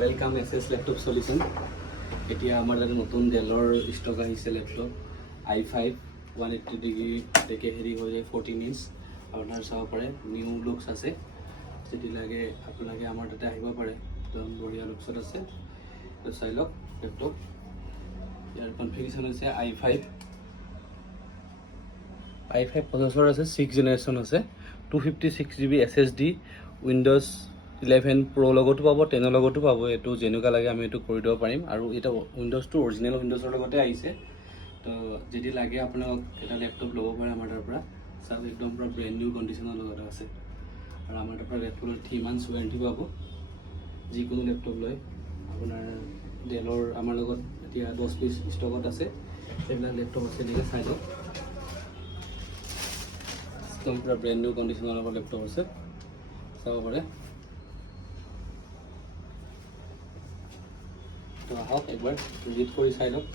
Welcome SS laptop solution. এতিয়া আমাৰ তাতে নতুন ডেলৰ ষ্টক আহিছে ল্যাপটপ i5 180 ডিগ্ৰী লৈকে হেৰি হৈ যায় 14 ইঞ্চ আপোনাৰ চাব পাৰে নিউ লুকছ আছে যদি লাগে আপোনালোকে আমাৰ তাতে আহিব পাৰে একদম বঢ়িয়া লুকছত আছে তো চাই লওক ল্যাপটপ ইয়াৰ কনফিগাৰেশ্যন হৈছে i5 প্ৰচেছৰ আছে 6 জেনেৰেশ্যন আছে 256GB SSD উইন্ডোজ 11 Pro লগতো পাব 10 লগতো পাব এটো যেনেকুৱা লাগে আমি এটো কৰি দিব পাৰিম আৰু এটা উইন্ডোজটো অৰিজিনাল উইন্ডোজৰ লগতে আহিছে তো যদি লাগে আপোনাক এটা ল্যাপটপ ল'ব পাৰে আমাৰ তাৰ পৰা সব একদম পুৰা ব্ৰ্যান্ড নিউ কন্ডিশনৰ লগত আছে আৰু আমাৰ তাৰ পৰা ল্যাপটপৰ 3 মান্থছ ওয়াৰেন্টি পাব যিকোনো ল্যাপটপ লয় আপোনাৰ ডেলৰ আমাৰ লগত এতিয়া 10 পিস ষ্টকত আছে এইবিলাক ল্যাপটপ আছে দেখে চাই লওক একদম পুৰা ব্ৰ্যান্ড নিউ কন্ডিশনৰ লগত ল্যাপটপ আছে চাব পাৰে তো আহক একবাৰ ভিজিট কৰি চাই লওক